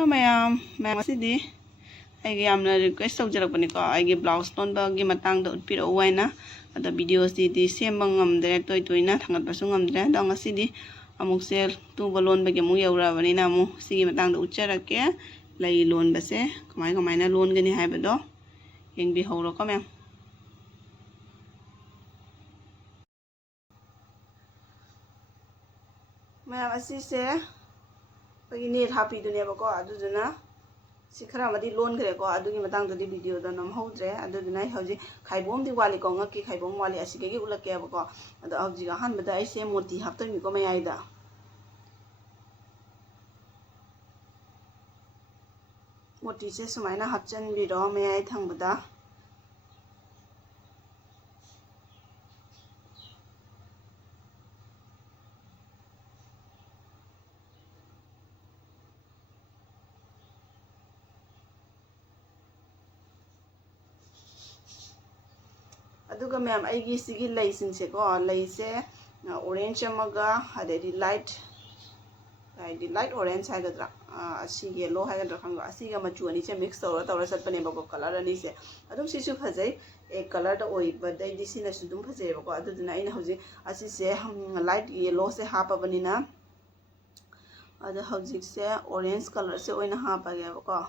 Hello mayam, masidi aigi yamna request tawjarapani ko aigi blouse tonbagi matangda utpiro waina ada videos di sembang ngamdre toina thangat basu ngamdre da ngasidi amuk sel tu balon bagi mu yaurabani na mu sigi matangda utjarake lai lon base kamaina lon gani haibado yengbi hawro ko mem mayam asise bagi net happy duneba ko aduduna सिखरा मदी loan करे को अदुगी Matang ददी video the नम होद्रे अदुना हौजी खाइबोम दि वाली को ngaki खाइबोम वाली असिगे गी उलके बको अद हौजी हान बदा आइसे मोती हाप्तमी को मयाइदा मोती से सुमाइना हापचन बिरो मयाइ थांबदा अदुगा मैम आइगी सिगी लई सिंसे को लई से ऑरेंज अमगा हदेदी लाइट ऑरेंज हागद्रा असि येलो हागद्रा खंगा असिगा मचु अनि से मिक्स तौरा सतपने बको कलर अनि से अदुम सिसु फजै एक कलर द ओइ बदै दिसिना सुदुम फजै बको अदुना आइना हौजी असि से लाइट येलो से हापबनिना अद हौजी से ऑरेंज कलर से ओइना हापगे बको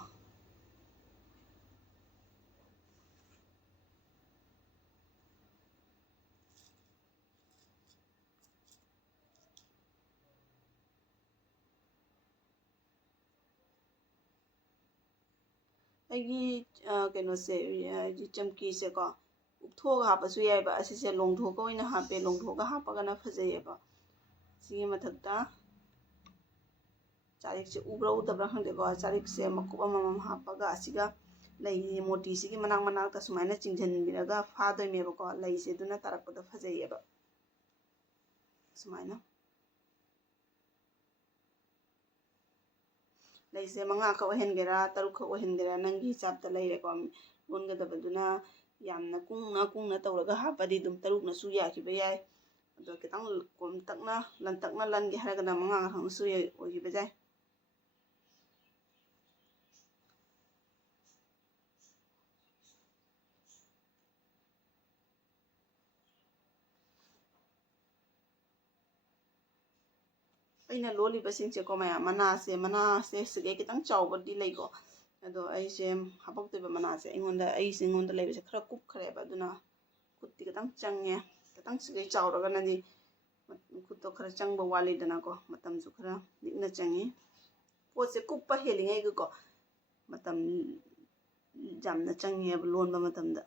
आइगी केनो से चमकी से को उथोगा हापसु याइबा असि से लोंथोका ओइना हापे लोंथोका हापगना फजैयेबा सिगे मथक्ता चारिक से उब्रा उदब्रा खंदे को चारिक से मकुब मम हापगा असिगा लई मोटी सिगे मनाक मनाक त सुमाइना चिंजन बिरगा फादोइमेबा को लई से दुना तारकपदा फजैयेबा सुमाइना लैसे मंगा का ओहेनगेरा तरुक का ओहेनगेरा नंगी चापता लैरेको लोनगदबदुना यामना कुंगना तौरगा हापदी दुम तरुकना सु याखिबा याय अदो खितंग लंतकना लनगे हरगना मंगा खंग सु ओगिबा जाय अइना लोलिबसिंगसे को मया मना से सिगे खितंग चावबदी लैको अदो अइसे हापक्तोइबा मनासे अइंगोंदा लैबसे खरा कुप खरेबा अदुना खुत्ति खितंग चंगे खितंग सिगे चावरगनादि खुत्तो खरा चंगबा वालिदना को मतमसु खरा निकना चंगे पोसे कुप्पा हेलिंगै को मतम जामना चंगे लोनबा मतमदा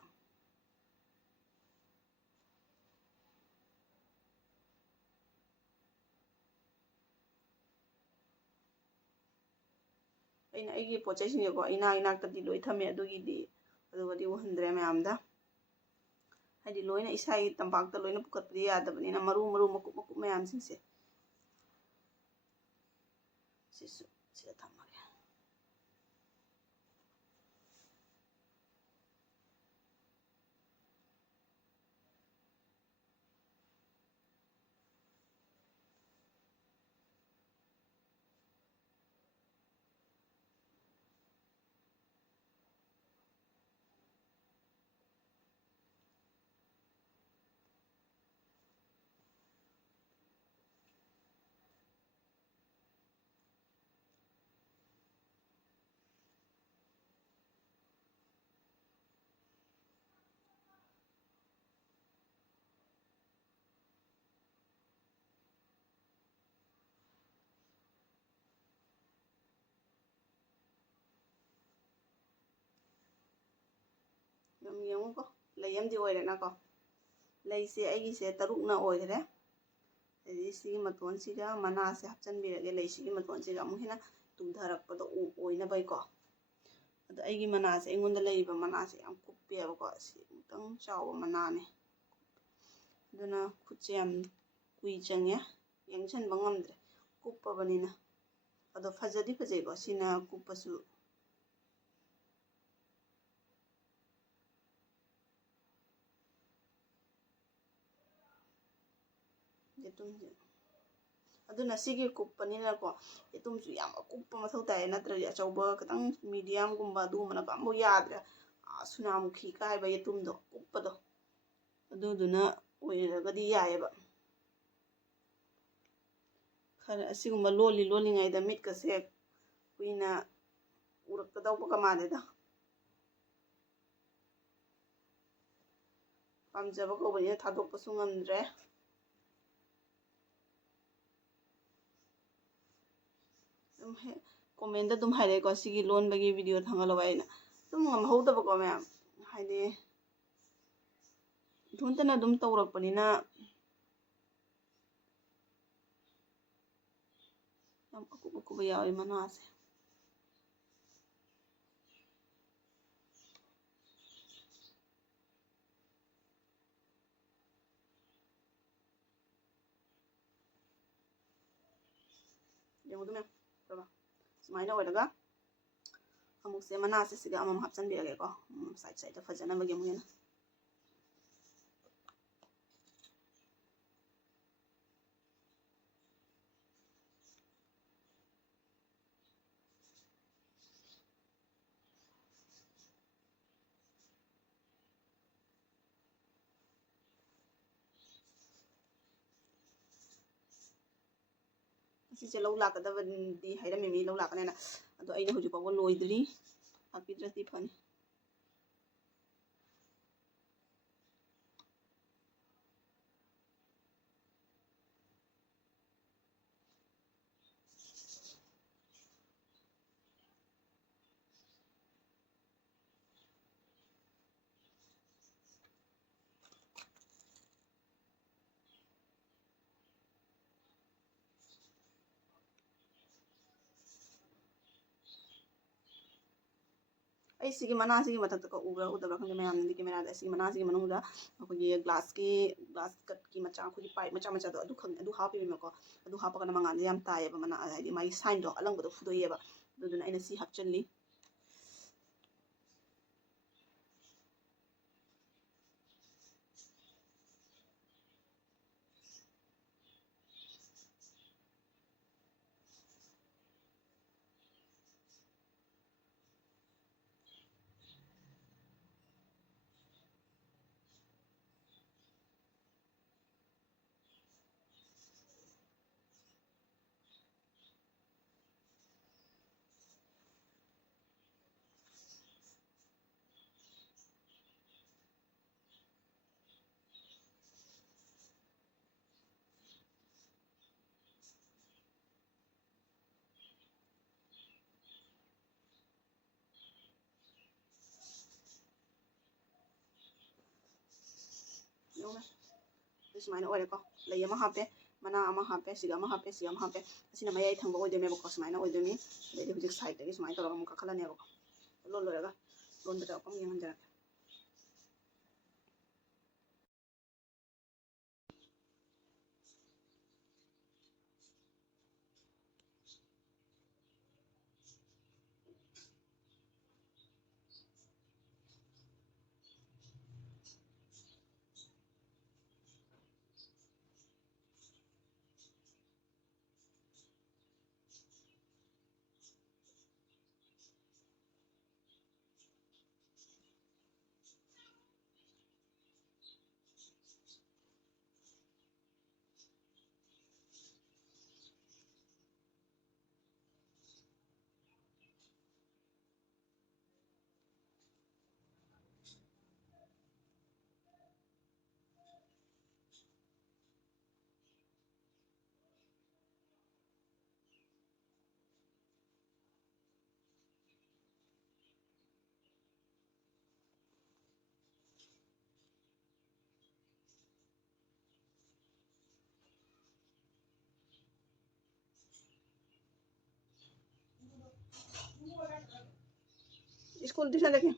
अइना आइगी पोचै सिंगे को इनाक लोई थमे अदुगिदी अदुगदी उहंद्रे मैमदा हाइदि लोइना इसाई तंपाकता लोइना पुकत्पदि यादबनिना मरु मकुप मैम सिंसे सिसु सिदा थमगे यंगो को लैयमदि ओइरेना को लैसे आइगिसे तरुकना ओइरे अदि सिगी मतोनसिगा मना से हपचनबिरगे लैसिगी मतोनसिगा अमुहिना तुमधरकपदो ओइना बाइको अद आइगी मना से एंगोंदा लैबा मना से याम कुप्पेबको सि मुतंग चाव मनाने अदुना खुचे याम कुइ चंगे यंगछनबा ngamdre कुप्पबनिना अदो फजदी फजैको सिना कुप्पसु ꯑꯗꯨꯅ ꯁꯤꯒꯤ ꯀꯨꯞꯄꯅꯤꯅꯀꯣ ꯌꯦꯇꯨꯝꯁꯨ ꯌꯥꯝ ꯑꯀꯨꯞꯄ ꯃꯊꯧ ꯇꯥꯏ ꯅꯠꯇ꯭ꯔꯗꯤ ꯑꯆꯧꯕ ꯈꯤꯇꯪ ꯃꯤꯗꯤꯌꯝꯒꯨꯝꯕ ꯑꯗꯨꯒꯨꯝꯕꯅ ꯑꯃꯐꯥꯎ ꯌꯥꯗ꯭ꯔꯦ ꯁꯨꯅꯥꯃꯨꯈꯤ ꯀꯥꯏꯕ ꯌꯦꯇꯨꯝꯗꯣ ꯀꯨꯞꯄꯗꯣ ꯑꯗꯨꯗꯨꯅ ꯑꯣꯏꯔꯒꯗꯤ ꯌꯥꯏꯑꯕ ꯈꯔ ꯑꯁꯤꯒꯨꯝꯕ ꯂꯣꯜꯂꯤꯉꯩꯗ ꯃꯤꯠꯀꯁꯦ ꯀꯨꯏꯅ ꯎꯔꯛꯀꯗꯧꯕꯒ ꯃꯥꯜꯂꯦꯗ ꯄꯥꯝꯖꯕ ꯀꯧꯕꯅꯤꯅ ꯊꯥꯗꯣꯛꯄꯁꯨ ꯉꯝꯗ꯭ꯔꯦ ꯑꯗꯨꯝ ꯀꯣꯃꯦꯟꯗ ꯑꯗꯨꯝ ꯍꯥꯏꯔꯛꯑꯦꯀꯣ ꯁꯤꯒꯤ ꯂꯣꯟꯕꯒꯤ ꯚꯤꯗꯤꯑꯣ ꯊꯥꯒꯠꯂꯛꯑꯣ ꯑꯩꯅ ꯑꯗꯨꯝ ꯉꯝꯍꯧꯗꯕꯀꯣ ꯃꯌꯥꯝ ꯍꯥꯏꯗꯤ ꯏꯊꯣꯟꯇꯅ ꯑꯗꯨꯝ ꯇꯧꯔꯛꯄꯅꯤꯅ ꯌꯥꯝ ꯑꯀꯨꯞꯄ ꯌꯥꯎꯋꯤ ꯃꯅꯥꯁꯦ ꯌꯦꯡꯉꯨꯗꯨ ꯃꯌꯥꯝ ꯁꯨꯃꯥꯏꯅ ꯑꯣꯏꯔꯒ ꯑꯃꯨꯛꯁꯦ ꯃꯅꯥꯁꯦ ꯁꯤꯗ ꯑꯃꯃꯝ ꯍꯥꯞꯆꯤꯟꯕꯤꯔꯒꯦꯀꯣ ꯁꯥꯏꯗ ꯐꯖꯅꯕꯒꯤ ꯑꯃꯨꯛ ꯍꯦꯟꯅ ꯁꯤꯁꯦ ꯂꯧ ꯂꯥꯛꯀꯗꯕꯗꯤ ꯍꯥꯏꯔꯝꯃꯤꯃꯤ ꯂꯧ ꯂꯥꯛꯀꯅꯦꯅ ꯑꯗꯣ ꯑꯩꯅ ꯍꯧꯖꯤꯛ ꯐꯥꯎꯕ ꯂꯣꯏꯗ꯭ꯔꯤ ꯂꯥꯛꯄꯤꯗ꯭ꯔꯗꯤ ꯐꯅꯤ ꯑꯩ ꯁꯤꯒꯤ ꯃꯅꯥꯁꯤꯒꯤ ꯃꯊꯛꯇ ꯎꯕ꯭ꯔꯥ ꯎꯗꯕ꯭ꯔꯥ ꯈꯪꯗꯦ ꯃꯌꯥꯝꯅꯗꯤ ꯀꯦꯃꯦꯔꯥꯗ ꯑꯁꯤꯒꯤ ꯃꯅꯥꯁꯤꯒꯤ ꯃꯅꯨꯡꯗ ꯑꯩꯈꯣꯏꯒꯤ ꯒ꯭ꯂꯥꯁ ꯀꯠꯀꯤ ꯃꯆꯥ ꯑꯩꯈꯣꯏꯒꯤ ꯄꯥꯏꯞ ꯃꯆꯥꯗꯣ ꯑꯗꯨ ꯍꯥꯞꯄꯤꯕꯀꯣ ꯑꯗꯨ ꯍꯥꯞꯄꯒꯅ ꯃꯉꯥꯟꯁꯦ ꯌꯥꯝ ꯇꯥꯏꯌꯦꯕ ꯃꯅꯥ ꯍꯥꯏꯗꯤ ꯃꯥꯒꯤ ꯁꯥꯏꯟꯗꯣ ꯑꯂꯪꯕꯗꯣ ꯐꯨꯗꯣꯛꯑꯦꯕ ꯑꯗꯨꯗꯨꯅ ꯑꯩꯅ ꯁꯤ ꯍꯥꯞꯆꯤꯜꯂꯤ ꯁꯨꯃꯥꯏꯅ ꯑꯣꯏꯔꯦꯀꯣ ꯂꯩ ꯑꯃ ꯍꯥꯞꯄꯦ ꯃꯅꯥ ꯑꯃ ꯍꯥꯞꯄꯦ ꯁꯤꯒ ꯑꯃ ꯍꯥꯞꯄꯦ ꯁꯤꯒ ꯑꯃ ꯍꯥꯞꯄꯦ ꯑꯁꯤꯅ ꯃꯌꯥꯏ ꯊꯪꯕ ꯑꯣꯏꯗꯣꯏꯅꯦꯕꯀꯣ ꯁꯨꯃꯥꯏꯅ ꯑꯣꯏꯗꯣꯏꯅꯤ ꯑꯗꯩꯗꯤ ꯍꯧꯖꯤꯛ ꯁꯥꯏꯗꯇꯒꯤ ꯁꯨꯃꯥꯏꯅ ꯇꯧꯔꯒ ꯑꯃꯨꯛ ꯀꯥꯈꯠꯂꯅꯦꯕꯀꯣ ꯂꯣꯏꯔꯒ ꯂꯣꯟꯕꯗ ꯑꯃꯨꯛ ꯌꯦꯡꯍꯟꯖꯔꯛꯀꯦ स्कूल ट्यूशन देखें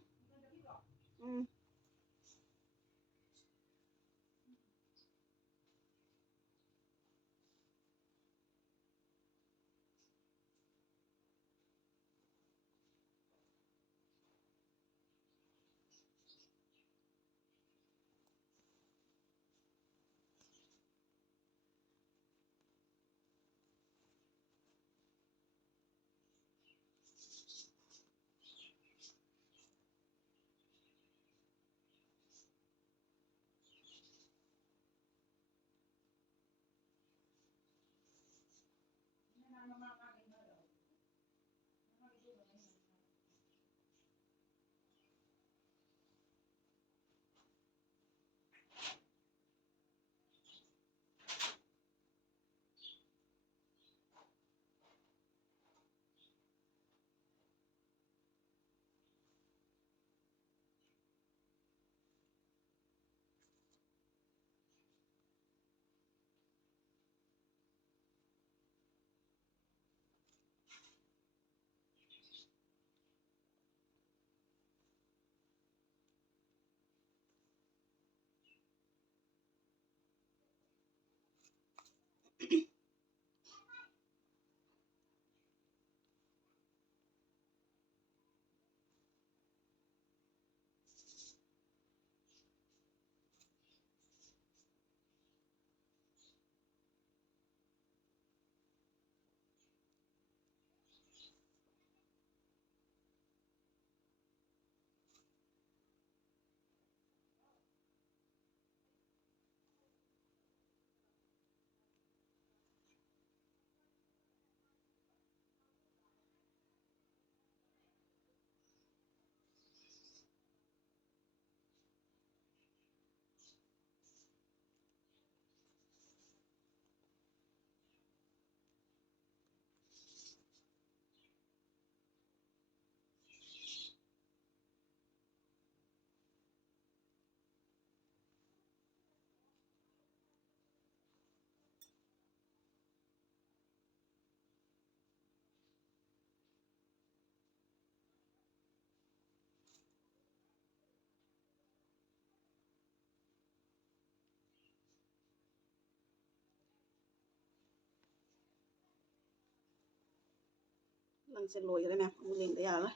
ꯂꯪꯁꯦ ꯂꯣꯏꯈ꯭ꯔꯦ ꯃꯌꯥꯝ ꯑꯃꯨꯛ ꯂꯦꯡꯗ ꯌꯥꯔꯣꯏ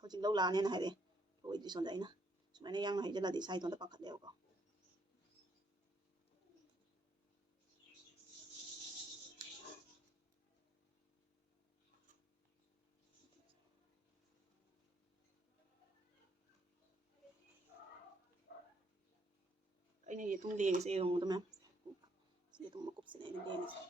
ꯍꯧꯖꯤꯛ ꯂꯧ ꯂꯥꯛꯑꯅꯦꯅ ꯍꯥꯏꯔꯛꯑꯦ ꯂꯣꯏꯗ꯭ꯔꯤ ꯁꯣꯝꯗ ꯑꯩꯅ ꯁꯨꯃꯥꯏꯅ ꯌꯥꯡꯅ ꯍꯩꯖꯤꯜꯂꯗꯤ ꯏꯁꯥ ꯏꯇꯣꯟꯗ ꯄꯥꯈꯠꯂꯦꯕꯀꯣ ꯑꯩꯅ ꯌꯦꯇꯨꯝ ꯂꯦꯡꯉꯤꯁꯦ ꯌꯦꯡꯉꯨꯗ ꯃꯌꯥꯝ ꯁꯤ ꯌꯦꯇꯨꯝ ꯃꯀꯨꯞꯁꯤꯅꯦ ꯑꯩꯅ ꯂꯦꯡꯉꯤꯁꯦ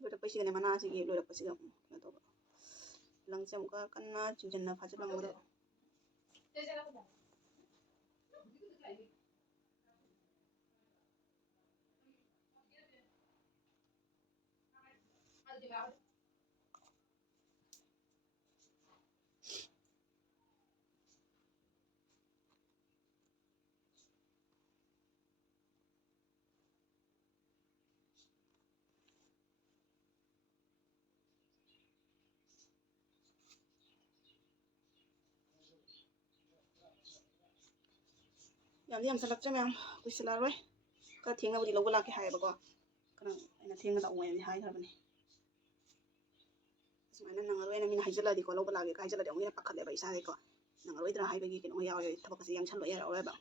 ꯂꯣꯏꯔꯛꯄꯁꯤꯒꯅꯦ ꯃꯅꯥꯁꯤꯒꯤ ꯂꯣꯏꯔꯛꯄꯁꯤꯒ ꯀꯩꯅꯣ ꯇꯧꯕ ꯂꯪꯁꯦ ꯑꯃꯨꯛꯀ ꯀꯟꯅ ꯆꯤꯡꯁꯤꯟꯅ ꯐꯥꯖꯤꯜꯂꯝꯒꯗꯕ ꯌꯥꯝꯗꯤ ꯌꯥꯝꯁꯜꯂꯛꯇ꯭ꯔꯦ ꯃꯌꯥꯝ ꯀꯨꯏꯁꯜꯂꯛꯑꯔꯣꯏ ꯈꯔ ꯊꯦꯡꯅꯕꯨꯗꯤ ꯂꯧꯕ ꯂꯥꯛꯀꯦ ꯍꯥꯏꯌꯦꯕꯀꯣ ꯈꯔ ꯑꯩꯅ ꯊꯦꯡꯅ ꯂꯥꯛꯑꯣꯅꯗꯤ ꯍꯥꯏꯈ꯭ꯔꯕꯅꯤ ꯁꯨꯃꯥꯏꯅ ꯅꯪꯉꯔꯣꯏꯅ ꯃꯤꯅ ꯍꯥꯏꯖꯤꯜꯂꯛꯑꯗꯤꯀꯣ ꯂꯧꯕ ꯂꯥꯛꯀꯦ ꯍꯥꯏꯖꯤꯜꯂꯗꯤ ꯑꯃꯨꯛ ꯍꯦꯟꯅ ꯄꯥꯈꯠꯂꯦꯕ ꯏꯁꯥꯗꯩꯀꯣ ꯅꯪꯉꯔꯣꯏꯗ꯭ꯔꯥ ꯍꯥꯏꯕꯒꯤ ꯀꯩꯅꯣ ꯌꯥꯎꯋꯦ ꯊꯕꯛꯀꯁꯦ ꯌꯥꯡꯁꯜꯂꯣ ꯌꯥꯔꯛꯑꯔꯣꯏꯕ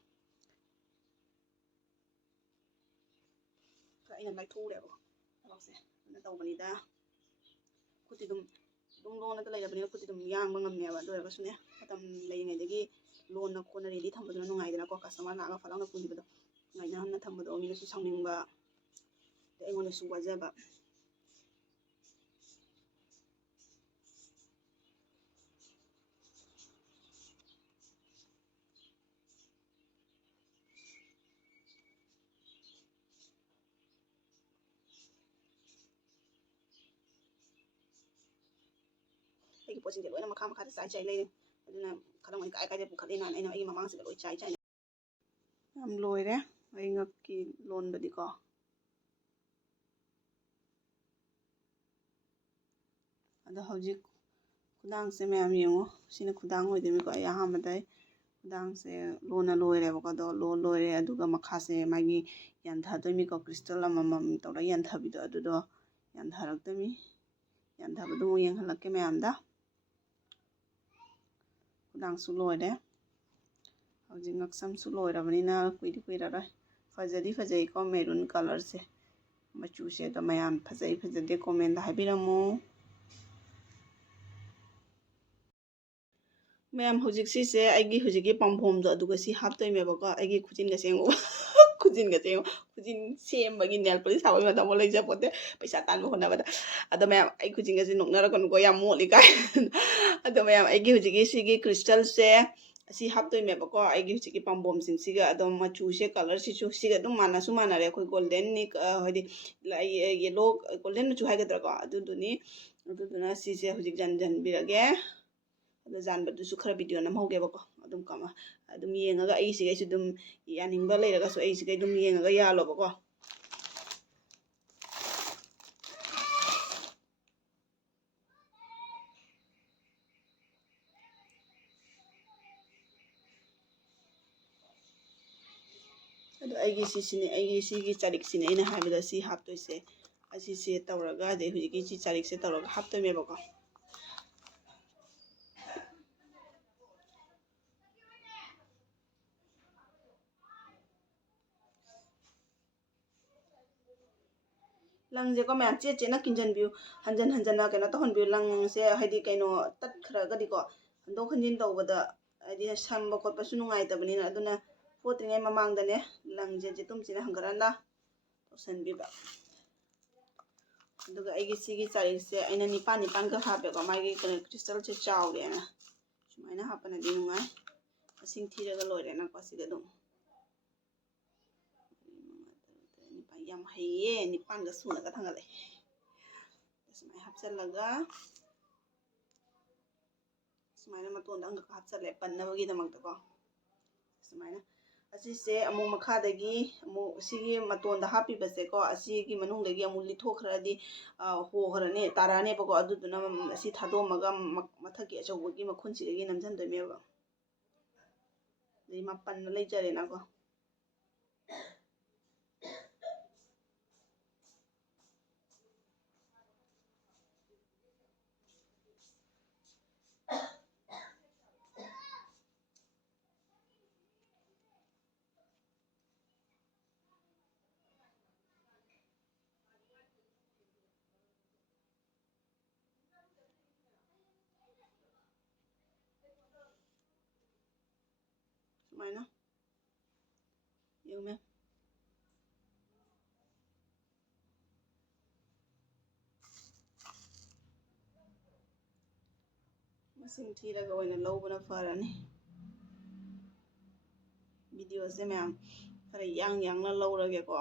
ꯈꯔ ꯑꯩꯅ ꯂꯥꯏꯊꯣꯛꯎꯔꯦꯕ ꯊꯕꯛꯁꯦ ꯑꯗꯨꯅ ꯇꯧꯕꯅꯤꯗ ꯈꯨꯠꯇꯤ ꯑꯗꯨꯝ ꯂꯣꯟꯅꯗ ꯂꯩꯔꯕꯅꯤꯅ ꯈꯨꯠꯇꯤ ꯑꯗꯨꯝ ꯌꯥꯡꯕ ꯉꯝꯃꯦꯕ ꯑꯗꯨ ꯑꯣꯏꯔꯒꯁꯨꯅꯦ ꯃꯇꯝ ꯂꯩꯔꯤꯉꯩꯗꯒꯤ ꯂꯣꯟꯅ ꯈꯣꯠꯅ ꯔꯦꯗꯤ ꯊꯝꯕꯗꯨꯅ ꯅꯨꯡꯉꯥꯏꯗꯅꯀꯣ ꯀꯁꯇꯃꯔ ꯂꯥꯛꯑꯒ ꯐꯠ ꯂꯥꯎꯅ ꯄꯨꯈꯤꯕꯗꯣ ꯉꯥꯏꯅꯍꯟꯅ ꯊꯝꯕꯗꯣ ꯃꯤꯅꯁꯨ ꯁꯥꯎꯅꯤꯡꯕ ꯑꯗꯩ ꯑꯩꯉꯣꯟꯗꯁꯨ ꯋꯥꯖꯕ ꯑꯩꯒꯤ ꯄꯣꯠꯁꯤꯡꯁꯦ ꯂꯣꯏꯅ ꯃꯈꯥ ꯃꯈꯥꯗ ꯆꯥꯏ ꯂꯩꯔꯦ ꯑꯗꯨꯅ ꯈꯜꯂꯝꯒꯅꯤ ꯀꯥꯏꯗ ꯄꯨꯈꯠꯂꯤꯅ ꯑꯩꯅ ꯑꯩꯒꯤ ꯃꯃꯥꯡꯁꯤꯗ ꯂꯣꯏ ꯆꯥꯏ ꯌꯥꯝ ꯂꯣꯏꯔꯦ ꯑꯩ ꯉꯛꯀꯤ ꯂꯣꯟꯕꯗꯤꯀꯣ ꯑꯗꯣ ꯍꯧꯖꯤꯛ ꯈꯨꯗꯥꯡꯁꯦ ꯃꯌꯥꯝ ꯌꯦꯡꯉꯣ ꯁꯤꯅ ꯈꯨꯗꯥꯡ ꯑꯣꯏꯗꯣꯏꯅꯤꯀꯣ ꯑꯩ ꯑꯍꯥꯟꯕꯗ ꯈꯨꯗꯥꯡꯁꯦ ꯂꯣꯟꯅ ꯂꯣꯏꯔꯦꯕꯀꯣ ꯑꯗꯣ ꯂꯣꯏꯔꯦ ꯑꯗꯨꯒ ꯃꯈꯥꯁꯦ ꯃꯥꯒꯤ ꯌꯥꯟꯊꯗꯣꯏꯅꯤꯀꯣ ꯀ꯭ꯔꯤꯁꯇꯜ ꯑꯃꯃꯝ ꯇꯧꯔꯒ ꯌꯥꯟꯊꯕꯤꯗꯣ ꯑꯗꯨꯗꯣ ꯌꯥꯟꯊꯔꯛꯇꯣꯏꯅꯤ ꯌꯥꯟꯊꯕꯗꯨ ꯑꯃꯨꯛ ꯌꯦꯡꯍꯜꯂꯛꯀꯦ ꯃꯌꯥꯝꯗ ꯈꯨꯗꯥꯡꯁꯨ ꯂꯣꯏꯔꯦ ꯍꯧꯖꯤꯛ ꯉꯛꯁꯝꯁꯨ ꯂꯣꯏꯔꯕꯅꯤꯅ ꯀꯨꯏꯗꯤ ꯀꯨꯏꯔꯔꯣꯏ ꯐꯖꯗꯤ ꯐꯖꯩꯀꯣ ꯃꯦꯔꯨꯟ ꯀꯂꯔꯁꯦ ꯃꯆꯨꯁꯦ ꯑꯗꯣ ꯃꯌꯥꯝ ꯐꯖꯩ ꯐꯖꯗꯦ ꯀꯣꯃꯦꯟꯗ ꯍꯥꯏꯕꯤꯔꯝꯃꯨ ꯃꯌꯥꯝ ꯍꯧꯖꯤꯛ ꯁꯤꯁꯦ ꯑꯩꯒꯤ ꯍꯧꯖꯤꯛꯀꯤ ꯄꯥꯝꯕꯣꯝꯗꯣ ꯑꯗꯨꯒ ꯁꯤ ꯍꯥꯞꯇꯣꯏꯅꯦꯕꯀꯣ ꯑꯩꯒꯤ ꯈꯨꯖꯤꯟꯒꯁꯦ ꯌꯦꯡꯉꯨ ꯈꯨꯖꯤꯟꯒꯁꯦ ꯌꯦꯡꯉꯨ ꯈꯨꯖꯤꯟ ꯁꯦꯝꯕꯒꯤ ꯅꯦꯜ ꯄꯣꯂꯤꯁ ꯊꯥꯕꯒꯤ ꯃꯇꯝ ꯑꯃ ꯂꯩꯖꯄꯣꯠꯇꯦ ꯄꯩꯁꯥ ꯇꯥꯟꯕ ꯍꯣꯠꯅꯕꯗ ꯑꯗꯣ ꯃꯌꯥꯝ ꯑꯩ ꯈꯨꯖꯤꯟꯒꯁꯦ ꯅꯣꯛꯅꯔꯛꯀꯅꯨꯀꯣ ꯌꯥꯝ ꯃꯣꯠꯂꯤ ꯀꯥꯏ ꯑꯗꯣ ꯃꯌꯥꯝ ꯑꯩꯒꯤ ꯍꯧꯖꯤꯛꯀꯤ ꯁꯤꯒꯤ ꯀ꯭ꯔꯤꯁꯇꯜꯁꯦ ꯑꯁꯤ ꯍꯥꯞꯇꯣꯏꯅꯦꯕꯀꯣ ꯑꯩꯒꯤ ꯍꯧꯖꯤꯛꯀꯤ ꯄꯥꯝꯕꯣꯝꯁꯤꯡꯁꯤꯒ ꯑꯗꯨꯝ ꯃꯆꯨꯁꯦ ꯀꯂꯔꯁꯤꯁꯨ ꯁꯤꯒ ꯑꯗꯨꯝ ꯃꯥꯟꯅꯁꯨ ꯃꯥꯟꯅꯔꯦ ꯑꯩꯈꯣꯏ ꯒꯣꯜꯗꯦꯟꯅꯤ ꯍꯥꯏꯗꯤ ꯌꯦꯂꯣ ꯒꯣꯜꯗꯦꯟ ꯃꯆꯨ ꯍꯥꯏꯒꯗ꯭ꯔꯥꯀꯣ ꯑꯗꯨꯗꯨꯅ ꯁꯤꯁꯦ ꯍꯧꯖꯤꯛ ꯌꯥꯟꯁꯤꯟꯕꯤꯔꯒꯦ ꯑꯗꯣ ꯌꯥꯟꯕꯗꯨꯁꯨ ꯈꯔ ꯚꯤꯗꯤꯑꯣ ꯅꯝꯍꯧꯒꯦꯕꯀꯣ ꯑꯗꯨꯝ ꯌꯦꯡꯉꯒ ꯑꯩꯁꯤꯒꯩꯁꯨ ꯑꯗꯨꯝ ꯌꯥꯅꯤꯡꯕ ꯂꯩꯔꯒꯁꯨ ꯑꯩꯁꯤꯒꯩ ꯑꯗꯨꯝ ꯌꯦꯡꯉꯒ ꯌꯥꯜꯂꯣꯕꯀꯣ ꯑꯗꯣ ꯑꯩꯒꯤ ꯁꯤꯁꯤꯅꯦ ꯑꯩꯒꯤ ꯁꯤꯒꯤ ꯆꯔꯤꯛꯁꯤꯅꯦ ꯑꯩꯅ ꯍꯥꯏꯕꯗ ꯁꯤ ꯍꯥꯞꯇꯣꯏꯁꯦ ꯑꯁꯤꯁꯦ ꯇꯧꯔꯒ ꯑꯗꯩ ꯍꯧꯖꯤꯛꯀꯤ ꯁꯤ ꯆꯔꯤꯛꯁꯦ ꯇꯧꯔꯒ ꯍꯥꯞꯇꯣꯏꯅꯦꯕꯀꯣ ꯂꯪꯁꯦ ꯀꯣ ꯃꯌꯥꯝ ꯆꯦꯠ ꯆꯦꯠꯅ ꯀꯤꯟꯖꯟꯕꯤꯌꯨ ꯍꯟꯖꯟ ꯍꯟꯖꯟꯅ ꯀꯩꯅꯣ ꯇꯧꯍꯟꯕꯤꯌꯨ ꯂꯪꯁꯦ ꯍꯥꯏꯗꯤ ꯀꯩꯅꯣ ꯇꯠꯈ꯭ꯔꯒꯗꯤꯀꯣ ꯍꯟꯗꯣꯛ ꯍꯟꯖꯤꯟ ꯇꯧꯕꯗ ꯍꯥꯏꯗꯤ ꯁꯝꯕ ꯈꯣꯠꯄꯁꯨ ꯅꯨꯡꯉꯥꯏꯇꯕꯅꯤꯅ ꯑꯗꯨꯅ ꯐꯣꯠꯇ꯭ꯔꯤꯉꯩ ꯃꯃꯥꯡꯗꯅꯦ ꯂꯪꯁꯦ ꯖꯦꯇꯨꯝꯁꯤꯅ ꯍꯪꯒꯠꯍꯟꯗ ꯇꯧꯁꯟꯕꯤꯕ ꯑꯗꯨꯒ ꯑꯩꯒꯤ ꯁꯤꯒꯤ ꯆꯥꯔꯤꯛꯁꯦ ꯑꯩꯅ ꯅꯤꯄꯥꯟ ꯍꯥꯞꯄꯦꯀꯣ ꯃꯥꯒꯤ ꯀꯩꯅꯣ ꯀ꯭ꯔꯤꯁꯇꯜꯁꯦ ꯆꯥꯎꯔꯦꯅ ꯁꯨꯃꯥꯏꯅ ꯍꯥꯞꯄꯅꯗꯤ ꯅꯨꯡꯉꯥꯏ ꯃꯁꯤꯡ ꯊꯤꯔꯒ ꯂꯣꯏꯔꯦꯅꯀꯣ ꯁꯤꯗ ꯑꯗꯨꯝ ꯌꯥꯝ ꯍꯩꯌꯦ ꯅꯤꯄꯥꯟꯒ ꯁꯨꯅꯒ ꯊꯥꯡꯒꯠꯂꯦ ꯁꯨꯃꯥꯏꯅ ꯍꯥꯞꯆꯜꯂꯒ ꯁꯨꯃꯥꯏꯅ ꯃꯇꯣꯟꯗ ꯑꯃꯈꯛ ꯍꯥꯞꯆꯜꯂꯦ ꯄꯟꯅꯕꯒꯤꯗꯃꯛꯇꯀꯣ ꯁꯨꯃꯥꯏꯅ ꯑꯁꯤꯁꯦ ꯑꯃꯨꯛ ꯃꯈꯥꯗꯒꯤ ꯑꯃꯨꯛ ꯁꯤꯒꯤ ꯃꯇꯣꯟꯗ ꯍꯥꯞꯄꯤꯕꯁꯦꯀꯣ ꯑꯁꯤꯒꯤ ꯃꯅꯨꯡꯗꯒꯤ ꯑꯃꯨꯛ ꯂꯤꯊꯣꯛꯈ꯭ꯔꯗꯤ ꯍꯣꯈ꯭ꯔꯅꯤ ꯇꯥꯔꯛꯑꯅꯦꯕꯀꯣ ꯑꯗꯨꯗꯨꯅ ꯑꯁꯤ ꯊꯥꯗꯣꯛꯑꯝꯃꯒ ꯃꯊꯛꯀꯤ ꯑꯆꯧꯕꯒꯤ ꯃꯈꯨꯟꯁꯤꯗꯒꯤ ꯅꯝꯁꯤꯟꯗꯣꯏꯅꯦꯕ ꯑꯗꯩ ꯃꯥꯄꯟꯅ ꯂꯩꯖꯔꯦꯅꯀꯣ ꯁꯨꯃꯥꯏꯅ ꯌꯦꯡꯉꯨ ꯃꯁꯤꯡ ꯊꯤꯔꯒ ꯑꯣꯏꯅ ꯂꯧꯕꯅ ꯐꯔꯅꯤ ꯚꯤꯗꯤꯑꯣꯁꯦ ꯃꯌꯥꯝ ꯈꯔ ꯌꯥꯡꯅ ꯂꯧꯔꯒꯦꯀꯣ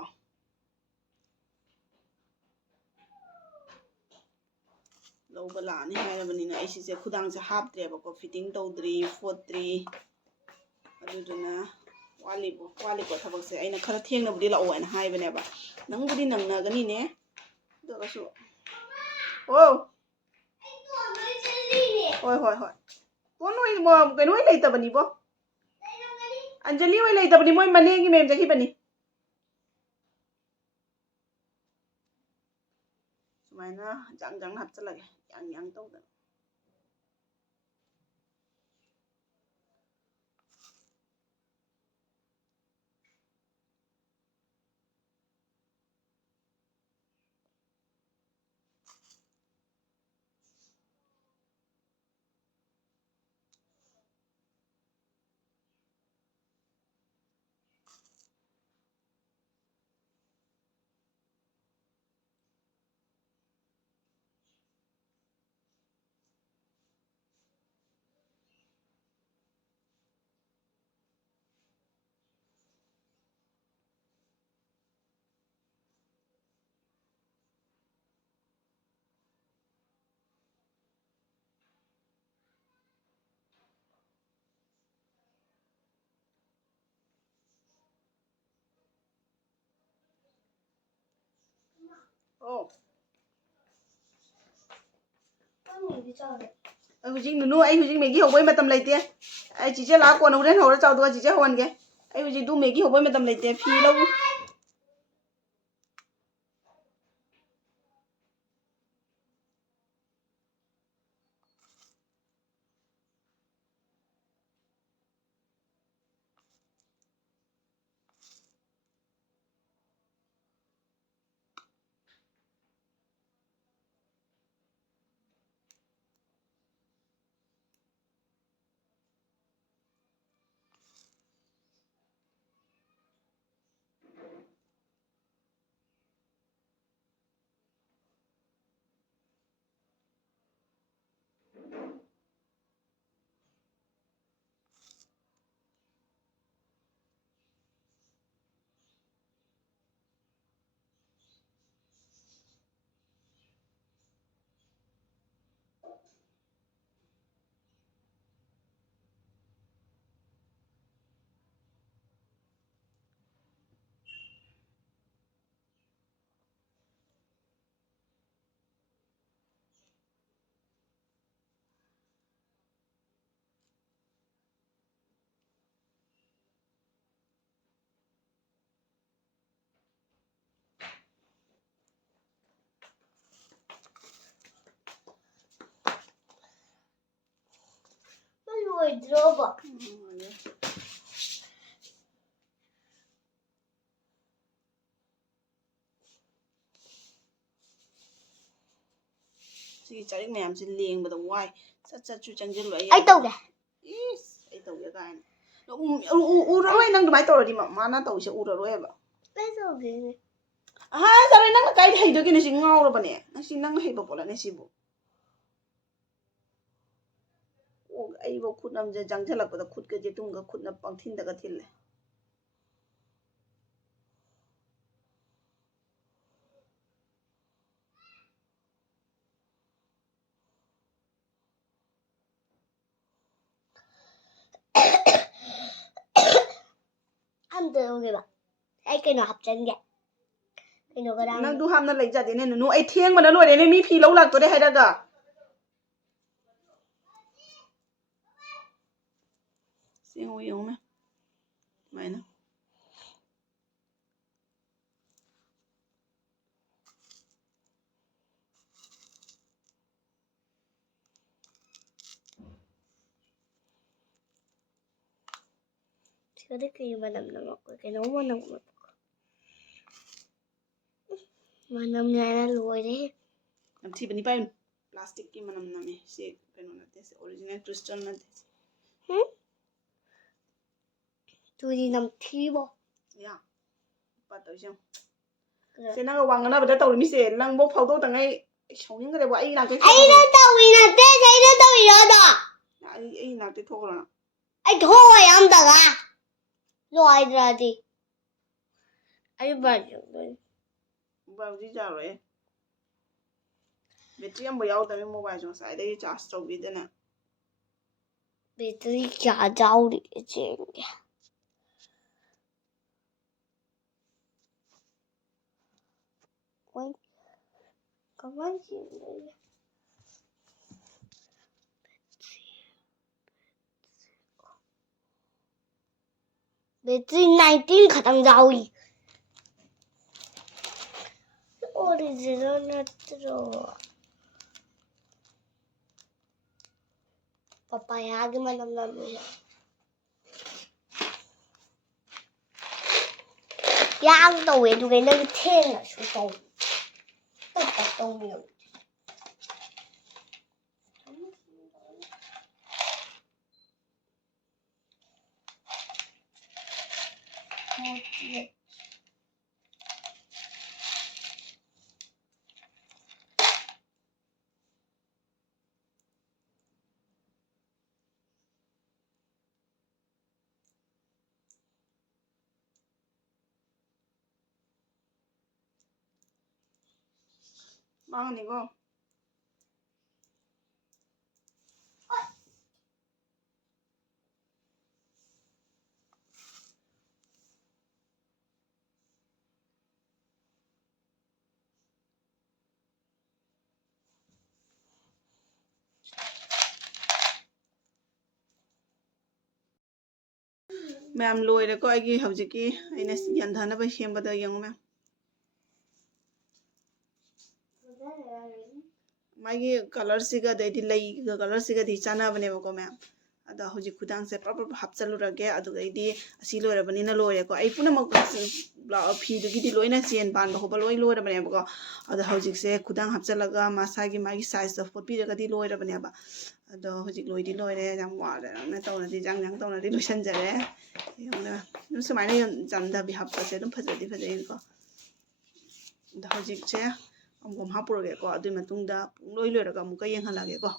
ꯂꯧꯕ ꯂꯥꯛꯑꯅꯤ ꯍꯥꯏꯔꯕꯅꯤꯅ ꯑꯩ ꯁꯤꯁꯦ ꯈꯨꯗꯥꯡꯁꯦ ꯍꯥꯞꯇ꯭ꯔꯦꯕꯀꯣ ꯐꯤꯠꯇꯤꯡ ꯇꯧꯗ꯭ꯔꯤ ꯐꯣꯠꯇ꯭ꯔꯤ ꯑꯗꯨꯗꯨꯅ ꯋꯥꯠꯂꯤꯀꯣ ꯊꯕꯛꯁꯦ ꯑꯩꯅ ꯈꯔ ꯊꯦꯡꯅꯕꯨꯗꯤ ꯂꯥꯛꯑꯣ ꯍꯥꯏꯅ ꯍꯥꯏꯕꯅꯦꯕ ꯅꯪꯕꯨꯗꯤ ꯅꯪꯅꯒꯅꯤꯅꯦ ꯑꯗꯨ ꯑꯣꯏꯔꯁꯨ ꯑꯣ ꯍꯣꯏ ꯄꯣꯟ ꯍꯣꯏ ꯀꯩꯅꯣ ꯍꯣꯏ ꯂꯩꯇꯕꯅꯤꯕꯣ ꯑꯟꯖꯂꯤ ꯍꯣꯏ ꯂꯩꯇꯕꯅꯤ ꯃꯣꯏ ꯃꯅꯦꯒꯤ ꯃꯌꯨꯝ ꯆꯠꯈꯤꯕꯅꯤ ꯁꯨꯃꯥꯏꯅ ꯖꯥꯡ ꯍꯥꯞꯆꯜꯂꯒꯦ ꯌꯥꯡ ꯇꯧꯗꯅ ꯑꯣ ꯑꯩ ꯍꯧꯖꯤꯛ ꯃꯦꯒꯤ ꯍꯧꯕꯩ ꯃꯇꯝ ꯂꯩꯇꯦ ꯑꯩ ꯆꯤꯆꯦ ꯂꯥꯛꯑ ꯀꯣꯟꯅ ꯍꯣꯔꯦꯟ ꯍꯧꯔ ꯆꯥꯎꯗꯨꯒ ꯆꯤꯆꯦ ꯍꯧꯍꯟꯒꯦ ꯑꯩ ꯍꯧꯖꯤꯛ ꯃꯦꯒꯤ ꯍꯧꯕꯩ ꯃꯇꯝ ꯂꯩꯇꯦ ꯐꯤ ꯂꯧ Droba. ꯁꯤꯒꯤ ꯆꯔꯤꯛ ꯃꯌꯥꯝꯁꯤ ꯂꯦꯡꯕꯗ ꯋꯥꯏ ꯁꯠ-ꯁꯠꯁꯨ ꯆꯪꯖꯤꯜꯂꯨ ꯑꯩ ꯇꯧꯒꯦ. ꯏꯁ ꯑꯩ ꯇꯧꯒꯦ ꯀꯥꯏꯅ ꯎꯔꯔꯣꯏ ꯅꯪ ꯑꯗꯨꯃꯥꯏꯅ ꯇꯧꯔꯗꯤ ꯃꯥꯅ ꯇꯧꯔꯤꯁꯦ ꯎꯔꯔꯣꯏꯕ ꯑꯩ ꯇꯧꯒꯦꯅꯦ. ꯆꯔꯣꯏ ꯅꯪꯅ ꯀꯥꯏꯗ ꯍꯩꯗꯣꯏꯅꯣ ꯁꯤ ꯉꯥꯎꯔꯕꯅꯦ ꯉꯁꯤ ꯅꯪꯅ ꯍꯩꯕ ꯄꯣꯠꯂꯅꯦ ꯁꯤꯕꯨ ꯑꯩꯕꯨ ꯈꯨꯠ ꯑꯃꯁꯦ ꯆꯪꯁꯤꯜꯂꯛꯄꯗ ꯈꯨꯠꯀꯁꯦ ꯇꯨꯡꯒ ꯈꯨꯠꯅ ꯄꯪꯊꯤꯟꯗꯒ ꯊꯤꯜꯂꯦ ꯑꯝꯇ ꯇꯧꯒꯦꯕ. ꯑꯩ ꯀꯩꯅꯣ ꯍꯥꯞꯆꯟꯒꯦ. ꯅꯪꯗꯨ ꯍꯥꯞꯅ ꯂꯩꯖꯗꯦꯅꯦ ꯅꯨꯅꯨ ꯑꯩ ꯊꯦꯡꯕꯅ ꯂꯣꯏꯔꯦꯅꯦ ꯃꯤ ꯐꯤ ꯂꯧ ꯂꯥꯛꯇꯣꯔꯦ ꯍꯥꯏꯔꯒ ꯌꯦꯡꯉꯨꯅꯦ ꯁꯨꯃꯥꯏꯅ Siapa kayak mana aku kayak mana aku manamnya ada luar deh. Nanti bani pain plastik ki manam nami si kano nate si original crystal nate. Tuh di nam tibo. Ya, patau siang. Saya nak wang na benda tahu ni se lang bo photo tangai showing kare bo ai nak. Ai na tahu ina te saya na tahu ina da. Ai nak te thok na. Ai thok ai am da ga. Luar jadi. Ai baju. Baju jaro eh. Battery am bayau tapi mobile jong sai dai charge tau bi dena. Battery क्या जाऊ रही चेंगे. Wait. Come on, Battery 19 खत्म जाऊगी. Original natro. Papaya के मतलब ना yang tàu ấy tụi cái nơi thiên là số tàu tất cả tàu nhiều Mang ni ko. Ma'am loire ko ai gi hawjiki aina yandhana ba sembada yangu ma'am. Magi color siga dai lei color siga di chana bane ba ko ma'am. Ada hojik khudang se proper hapchalurage aduga idi asi loirabani na loire ko ai puna mak fi du gi di loina chen ban ba ko loi loirabane ba ko ada hojik se khudang hapchalaga masagi magi size of pot pi raga di loirabane ba ado hojik loidi loire jam ware na tawna di jang tawna di loisan jare yona num sumaina janda bi happa se dum phajadi phajai ko da hojik se amgom hapurage ko adu matungda loi loiraga muka yenghalage ko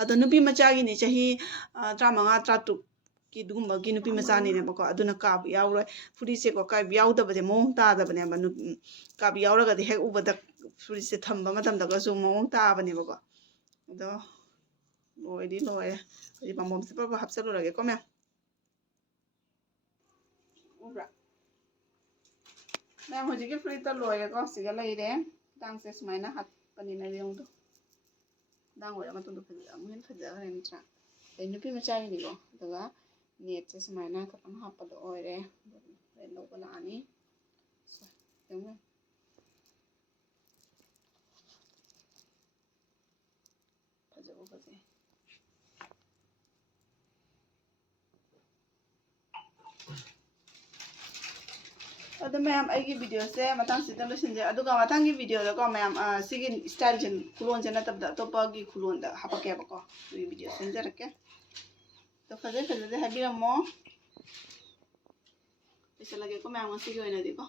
ado nupi machagi ni chahi 35 36 ki dugumba ki nupi machani ne bako aduna kab yauroi furi se ko kab yaudabade mong ta dabane ba kab yauraga de hek ubada furi se thamba matam daga su mong ta bane bako ado loidi loire adi bambom se pa hapsalurage ko me ubra na hoji ke furi ta loire ko siga leire dang se smaina hat panina leung do dang ora matung do phja amun phja rentra ai nupi machai ni go daga net se smaina katang happa do oire lo bala ani so yong phja bo phja ꯑꯗꯣ ꯃꯌꯥꯝ ꯑꯩꯒꯤ ꯚꯤꯗꯤꯑꯣꯁꯦ ꯃꯇꯥꯡꯁꯤꯗ ꯂꯣꯏꯁꯤꯟꯖꯔꯦ ꯑꯗꯨꯒ ꯃꯊꯪꯒꯤ ꯚꯤꯗꯤꯑꯣꯗꯀꯣ ꯃꯌꯥꯝ ꯁꯤꯒꯤ ꯁ꯭ꯇꯥꯏꯜꯁꯦ ꯈꯨꯂꯣꯟꯁꯦ ꯅꯠꯇꯕꯗ ꯑꯇꯣꯞꯄꯒꯤ ꯈꯨꯂꯣꯟꯗ ꯍꯥꯞꯄꯛꯀꯦꯕꯀꯣ ꯑꯗꯨꯒꯤ ꯚꯤꯗꯤꯑꯣ ꯁꯦꯝꯖꯔꯛꯀꯦ ꯑꯗꯣ ꯐꯖꯩ ꯐꯖꯗꯦ ꯍꯥꯏꯕꯤꯔꯝꯃꯣ ꯂꯣꯏꯁꯤꯜꯂꯒꯦꯀꯣ ꯃꯌꯥꯝ ꯉꯁꯤꯒꯤ ꯑꯣꯏꯅꯗꯤꯀꯣ